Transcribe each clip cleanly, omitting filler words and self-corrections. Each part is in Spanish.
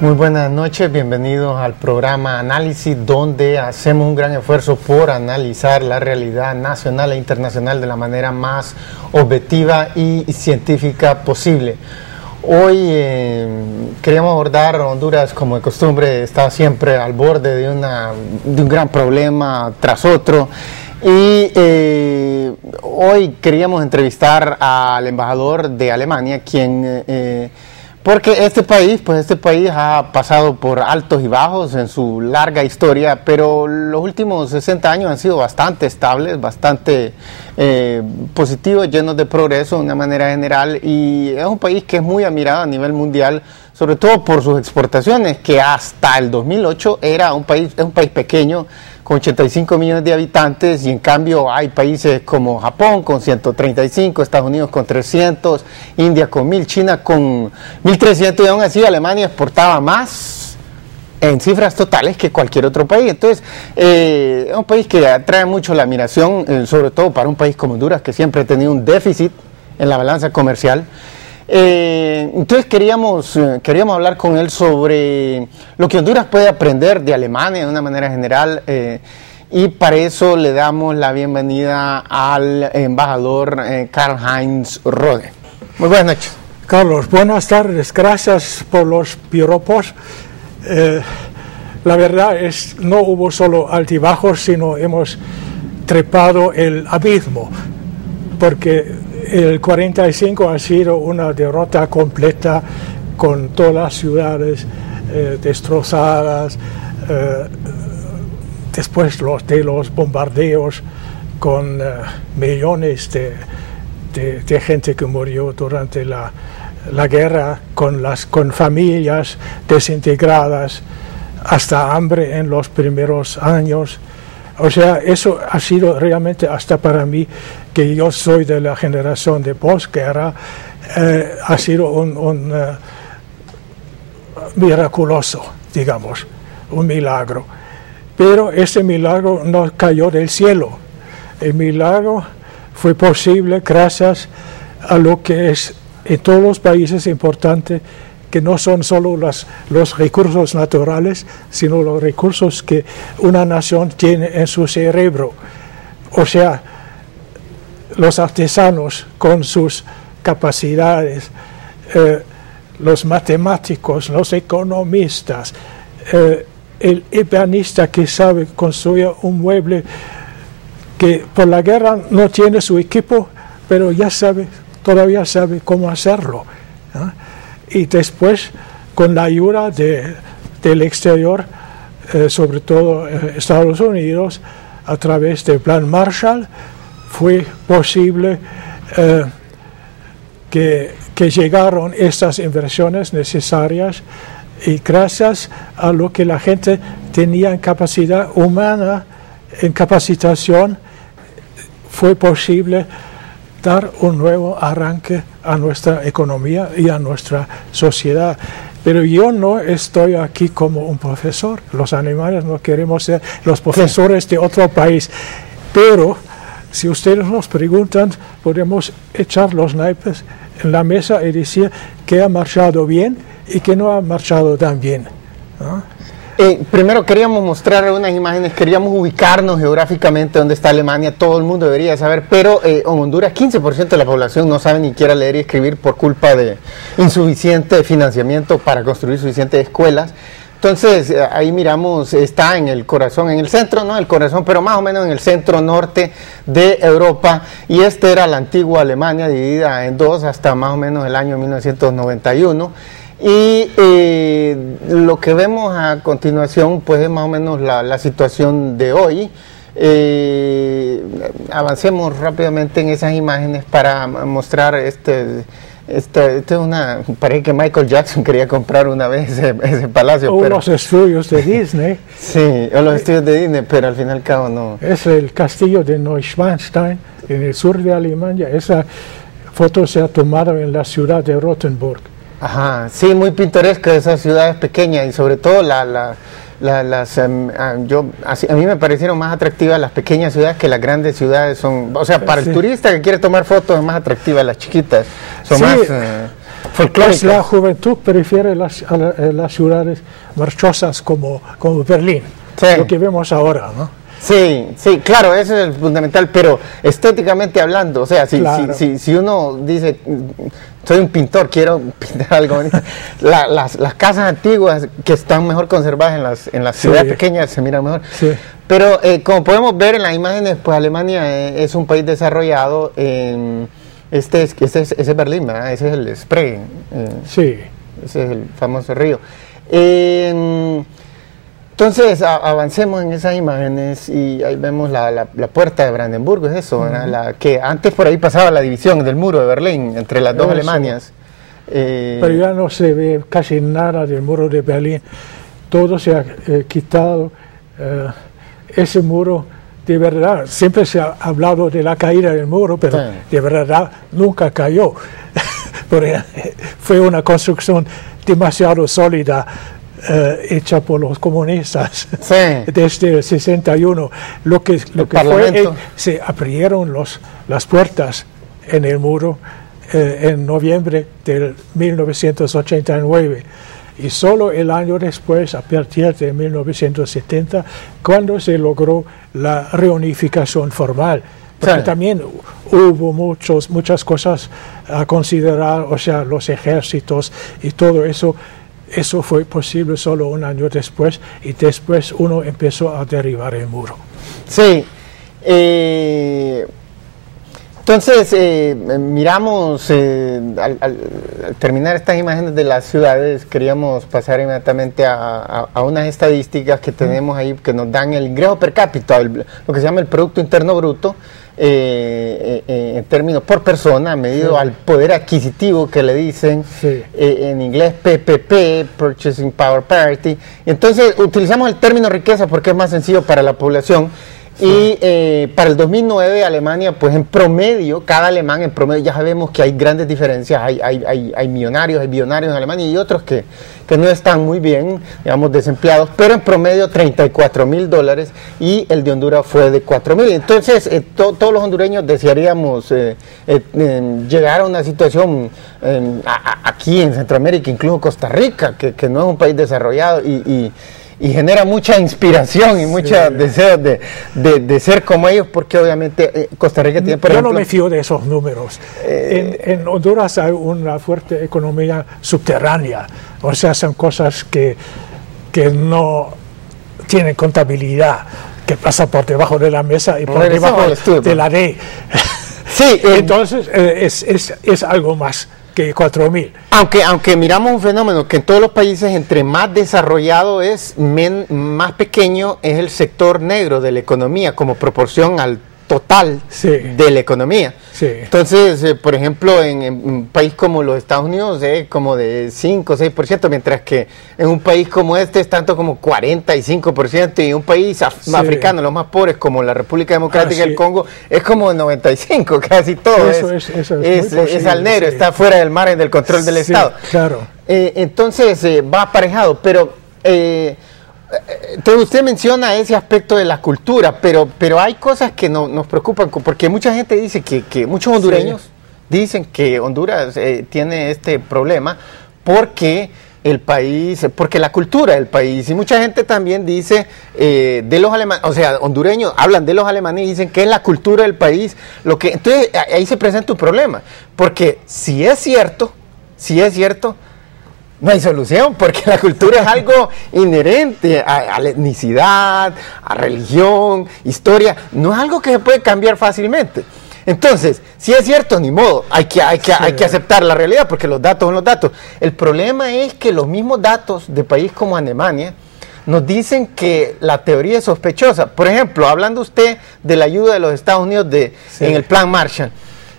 Muy buenas noches, bienvenidos al programa Análisis, donde hacemos un gran esfuerzo por analizar la realidad nacional e internacional de la manera más objetiva y científica posible. Hoy queríamos abordar Honduras, como de costumbre, está siempre al borde de un gran problema tras otro. Y hoy queríamos entrevistar al embajador de Alemania, porque este país ha pasado por altos y bajos en su larga historia, pero los últimos 60 años han sido bastante estables, bastante positivos, llenos de progreso de una manera general, y es un país que es muy admirado a nivel mundial, sobre todo por sus exportaciones, que hasta el 2008 es un país pequeño, con 85 millones de habitantes, y en cambio hay países como Japón con 135, Estados Unidos con 300, India con 1000, China con 1300, y aún así Alemania exportaba más en cifras totales que cualquier otro país. Entonces, es un país que atrae mucho la admiración, sobre todo para un país como Honduras, que siempre ha tenido un déficit en la balanza comercial. Entonces queríamos hablar con él sobre lo que Honduras puede aprender de Alemania de una manera general, y para eso le damos la bienvenida al embajador Karl-Heinz Rode. Muy buenas noches. Carlos, buenas tardes, gracias por los piropos. La verdad es que no hubo solo altibajos, sino hemos trepado el abismo, porque el 45 ha sido una derrota completa, con todas las ciudades destrozadas, después de los bombardeos, con millones de gente que murió durante la guerra, con familias desintegradas, hasta hambre en los primeros años. O sea, eso ha sido realmente, hasta para mí, que yo soy de la generación de posguerra, ha sido un miraculoso, digamos, un milagro. Pero ese milagro no cayó del cielo. El milagro fue posible gracias a lo que es en todos los países importante, que no son solo los recursos naturales, sino los recursos que una nación tiene en su cerebro. O sea, los artesanos con sus capacidades, los matemáticos, los economistas, el ebanista que sabe construir un mueble que por la guerra no tiene su equipo, pero todavía sabe cómo hacerlo, ¿no? Y después, con la ayuda del exterior, sobre todo Estados Unidos, a través del Plan Marshall, fue posible que llegaron estas inversiones necesarias, y gracias a lo que la gente tenía en capacidad humana, en capacitación, fue posible dar un nuevo arranque a nuestra economía y a nuestra sociedad. Pero yo no estoy aquí como un profesor. Los alemanes no queremos ser los profesores de otro país. Pero si ustedes nos preguntan, podemos echar los naipes en la mesa y decir que ha marchado bien y que no ha marchado tan bien, ¿no? Primero queríamos mostrar unas imágenes, queríamos ubicarnos geográficamente donde está Alemania, todo el mundo debería saber, pero en Honduras 15% de la población no sabe ni siquiera leer y escribir por culpa de insuficiente financiamiento para construir suficientes escuelas. Entonces ahí miramos, está en el corazón, en el centro, no el corazón, pero más o menos en el centro norte de Europa, y era la antigua Alemania dividida en dos hasta más o menos el año 1991. Y lo que vemos a continuación pues es más o menos la situación de hoy. Avancemos rápidamente en esas imágenes para mostrar parece que Michael Jackson quería comprar una vez ese palacio. O los estudios de Disney. Sí, o los estudios de Disney, pero al fin y al cabo no. Es el castillo de Neuschwanstein, en el sur de Alemania. Esa foto se ha tomado en la ciudad de Rothenburg. Ajá, sí, muy pintoresca esas ciudades pequeñas, y sobre todo a mí me parecieron más atractivas las pequeñas ciudades que las grandes ciudades. Son, o sea, para el turista que quiere tomar fotos es más atractiva las chiquitas, son sí, más folclóricas. Pues la juventud prefiere las ciudades marchosas como Berlín, Sí. lo que vemos ahora, ¿no? Sí, sí, claro, eso es el fundamental, pero estéticamente hablando, o sea, Claro. si uno dice, soy un pintor, quiero pintar algo bonito, las casas antiguas que están mejor conservadas en las Sí. ciudades pequeñas se miran mejor. Sí. Pero como podemos ver en las imágenes, pues Alemania es un país desarrollado. Ese es Berlín, ¿verdad? Ese es el Spree. Sí. Ese es el famoso río. Entonces, avancemos en esas imágenes y ahí vemos la puerta de Brandenburgo, es eso, ¿verdad? La que antes por ahí pasaba la división del muro de Berlín entre las dos Eso. Alemanias. Pero ya no se ve casi nada del muro de Berlín. Todo se ha quitado. Ese muro, de verdad, siempre se ha hablado de la caída del muro, pero Sí. de verdad nunca cayó. Porque fue una construcción demasiado sólida, hecha por los comunistas Sí. desde el 61. Lo que fue, Parlamento. se abrieron las puertas en el muro en noviembre del 1989. Y solo el año después, a partir de 1970, cuando se logró la reunificación formal. Porque Sí. también hubo muchas cosas a considerar, o sea, los ejércitos y todo eso. Eso fue posible solo un año después, y después uno empezó a derribar el muro. Sí. Entonces, miramos, al terminar estas imágenes de las ciudades, queríamos pasar inmediatamente a unas estadísticas que tenemos ahí que nos dan el ingreso per cápita, lo que se llama el Producto Interno Bruto, en términos por persona, medido Sí. al poder adquisitivo que le dicen, Sí. en inglés PPP, Purchasing Power Parity. Entonces, utilizamos el término riqueza porque es más sencillo para la población. Y para el 2009 Alemania, pues en promedio, cada alemán en promedio, ya sabemos que hay grandes diferencias, hay millonarios, hay billonarios en Alemania y otros que no están muy bien, digamos, desempleados, pero en promedio $34,000 y el de Honduras fue de 4,000. Entonces, todos los hondureños desearíamos llegar a una situación aquí en Centroamérica, incluso Costa Rica, que no es un país desarrollado y genera mucha inspiración y mucho deseo de ser como ellos, porque obviamente Costa Rica tiene, por Yo ejemplo... no me fío de esos números. En Honduras hay una fuerte economía subterránea, o sea, son cosas que no tienen contabilidad, que pasa por debajo de la mesa y por Regresamos debajo al estudio, de la ley. Sí, Entonces es algo más que 4,000. Aunque miramos un fenómeno que en todos los países, entre más desarrollado es, más pequeño es el sector negro de la economía como proporción al total Sí. de la economía. Sí. Entonces, por ejemplo, en un país como los Estados Unidos es como de 5 o 6%, mientras que en un país como este es tanto como 45%, y un país africano, los más pobres, como la República Democrática del Congo, es como 95%, casi todo. Eso es muy es al negro, posible, está fuera del margen del control del Sí, Estado. claro. Entonces, va aparejado, pero... entonces usted menciona ese aspecto de la cultura, pero hay cosas que nos preocupan, porque mucha gente dice que muchos hondureños dicen que Honduras tiene este problema porque el país, porque la cultura del país, y mucha gente también dice de los alemanes, o sea, hondureños hablan de los alemanes y dicen que es la cultura del país, entonces ahí se presenta un problema, porque si es cierto, no hay solución, porque la cultura es algo inherente a la etnicidad, a religión, historia, no es algo que se puede cambiar fácilmente. Entonces, si es cierto, ni modo, hay que aceptar la realidad, porque los datos son los datos. El problema es que los mismos datos de país como Alemania nos dicen que la teoría es sospechosa. Por ejemplo, hablando usted de la ayuda de los Estados Unidos en el Plan Marshall,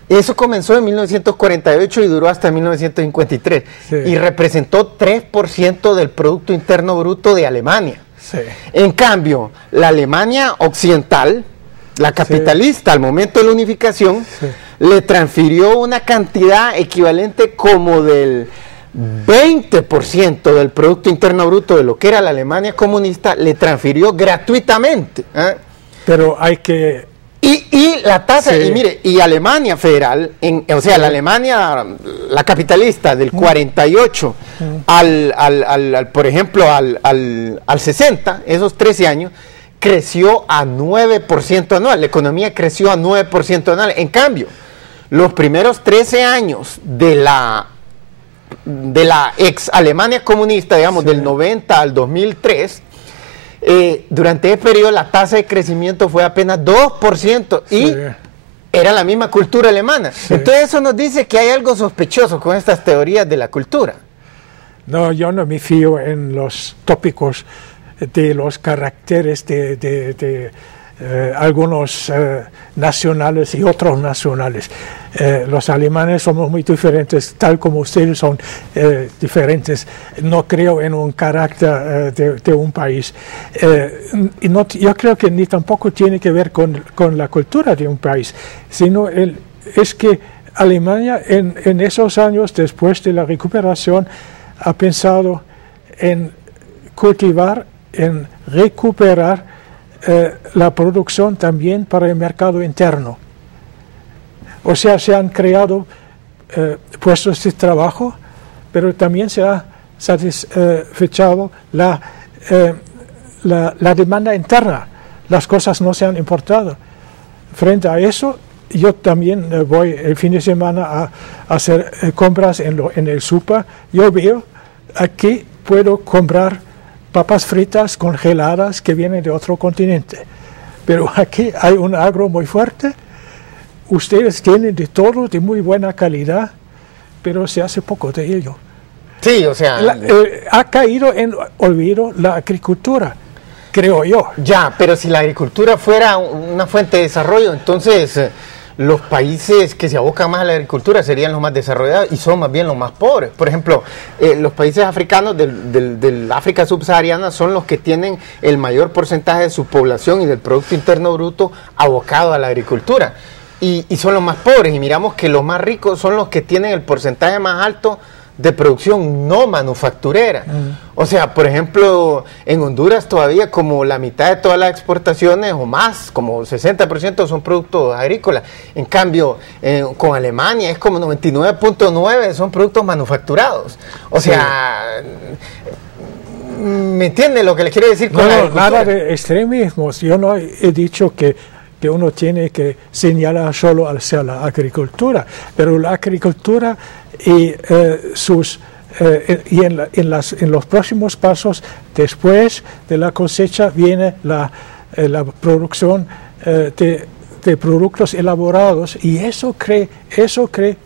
eso comenzó en 1948 y duró hasta 1953 y representó 3% del Producto Interno Bruto de Alemania. Sí. En cambio, la Alemania occidental, la capitalista, al momento de la unificación, le transfirió una cantidad equivalente como del 20% del Producto Interno Bruto de lo que era la Alemania comunista, le transfirió gratuitamente. Pero hay que... Y la tasa, Sí. y mire, y Alemania federal, o sea, la Alemania, la capitalista, del 48 por ejemplo, al 60, esos 13 años, creció a 9% anual. La economía creció a 9% anual. En cambio, los primeros 13 años de la ex Alemania comunista, digamos, del 90 al 2003, durante ese periodo la tasa de crecimiento fue apenas 2% y Sí. era la misma cultura alemana. Sí. Entonces eso nos dice que hay algo sospechoso con estas teorías de la cultura. No, yo no me fío en los tópicos de los caracteres de algunos nacionales y otros nacionales. Los alemanes somos muy diferentes, tal como ustedes son diferentes. No creo en un carácter de un país. Y no, yo creo que ni tampoco tiene que ver con la cultura de un país, sino es que Alemania en esos años, después de la recuperación, ha pensado en cultivar, en recuperar la producción también para el mercado interno. O sea, se han creado puestos de trabajo, pero también se ha satisfechado la demanda interna. Las cosas no se han importado. Frente a eso, yo también voy el fin de semana a hacer compras en el súper. Yo veo aquí puedo comprar papas fritas congeladas que vienen de otro continente. Pero aquí hay un agro muy fuerte. Ustedes tienen de todo, de muy buena calidad, pero se hace poco de ello. Sí, o sea... ha caído en olvido la agricultura, creo yo. Ya, pero si la agricultura fuera una fuente de desarrollo, entonces los países que se abocan más a la agricultura serían los más desarrollados y son más bien los más pobres. Por ejemplo, los países africanos del África subsahariana son los que tienen el mayor porcentaje de su población y del Producto Interno Bruto abocado a la agricultura. Y son los más pobres, y miramos que los más ricos son los que tienen el porcentaje más alto de producción no manufacturera. O sea, por ejemplo, en Honduras todavía como la mitad de todas las exportaciones o más, como 60% son productos agrícolas. En cambio, con Alemania es como 99.9% son productos manufacturados. O sea, ¿me entiende lo que le quiero decir con la agricultura? Nada de extremismos. Yo no he dicho que uno tiene que señalar solo hacia la agricultura, pero la agricultura y en los próximos pasos después de la cosecha viene la producción de productos elaborados, y eso cree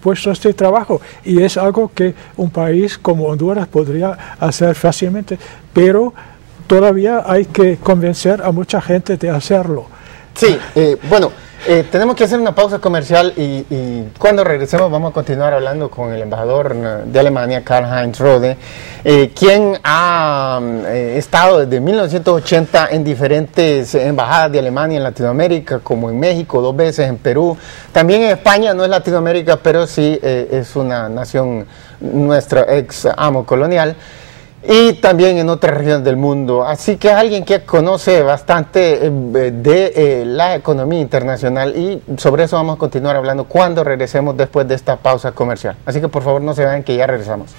puestos de trabajo, y es algo que un país como Honduras podría hacer fácilmente, pero todavía hay que convencer a mucha gente de hacerlo. Sí, bueno, tenemos que hacer una pausa comercial y cuando regresemos vamos a continuar hablando con el embajador de Alemania, Karl-Heinz Rode, quien ha estado desde 1980 en diferentes embajadas de Alemania en Latinoamérica, como en México, 2 veces en Perú, también en España, no es Latinoamérica, pero sí es una nación, nuestra ex amo colonial, y también en otras regiones del mundo. Así que es alguien que conoce bastante de la economía internacional, y sobre eso vamos a continuar hablando cuando regresemos después de esta pausa comercial. Así que por favor no se vayan, que ya regresamos.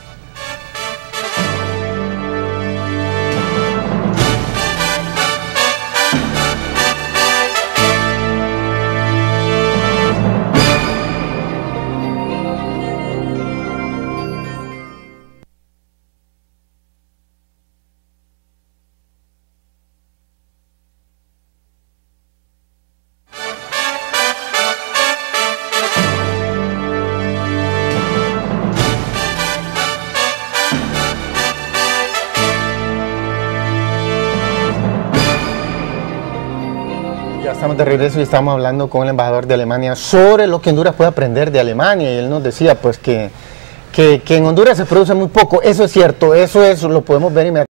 Estamos de regreso y estamos hablando con el embajador de Alemania sobre lo que Honduras puede aprender de Alemania, y él nos decía pues que en Honduras se produce muy poco. Eso es cierto, eso lo podemos ver inmediatamente.